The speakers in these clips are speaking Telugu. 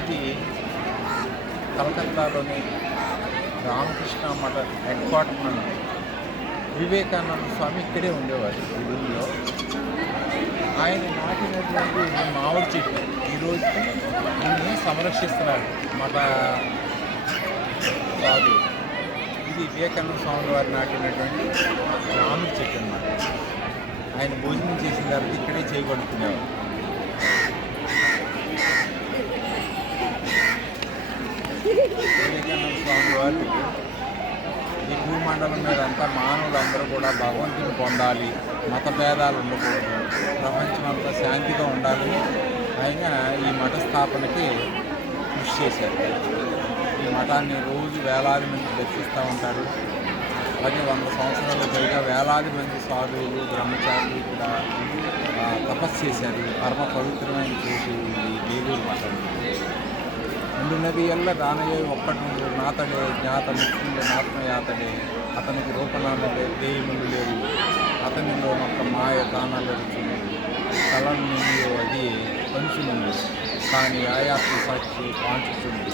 ఇది కలకత్తాలోని రామకృష్ణ మఠ హెడ్ క్వార్టర్ నుండి వివేకానంద స్వామి ఇక్కడే ఉండేవారు ఈ ఊళ్ళో. ఆయన నాటినటువంటి మామిడి చెట్టు ఈరోజు దీన్ని సంరక్షిస్తున్నారు మఠ కాదు. ఇది వివేకానంద స్వామి వారు నాటినటువంటి మామిడి చెట్టు అన్నమాట. ఆయన భోజనం చేసిన తర్వాత ఇక్కడే చేయబడుతున్నారు. వివేకానంద స్వామి వారు ఈ భూమండలం మీద అంతా మానవులందరూ కూడా భగవంతుని పొందాలి, మత భేదాలు ఉండకూడదు, ప్రపంచం అంతా శాంతిగా ఉండాలని ఆయన ఈ మఠ స్థాపనకి కృషి చేశారు. ఈ మఠాన్ని రోజు వేలాది మంది దర్శిస్తూ ఉంటారు. అలాగే 100 సంవత్సరాలు పైగా వేలాది మంది సాధువులు బ్రహ్మచారులు ఇక్కడ తపస్సు చేశారు. పరమ పవిత్రమైన చోటు ఈ వేలూరు మఠం. ఉండునది ఎల్ల దానయ్య ఒక్కటి నాతడే జ్ఞాత ముఖ్యులు నాత్మయాతడే, అతనికి రూపనామలే దేయములు లేవు, అతనిలో ఒక్క మాయ దానాలరుచుంది, కళను నిండియో అది పంచునుంది, కానీ ఆయాత్మ సాక్షి పాంచుతుంది,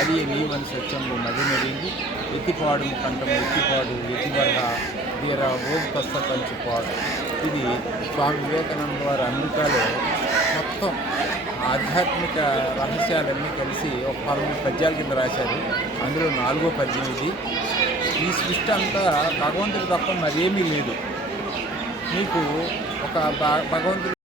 అది నీవని సత్యంలో మదినరింగి ఎత్తిపాడు కంఠము ఎత్తిపాడు ఎత్తిబడ్డ తీర ఓం కస్త పంచిపాడు. ఇది స్వామి వివేకానంద వారి అమెరికాలో మొత్తం ఆధ్యాత్మిక రహస్యాలన్నీ కలిసి ఒక 12 పద్యాల కింద రాశారు. అందులో 4వ పద్యం ఇది. ఈ సృష్టి అంతా భగవంతుడి తప్ప మరేమీ లేదు. మీకు ఒక భగవంతుడు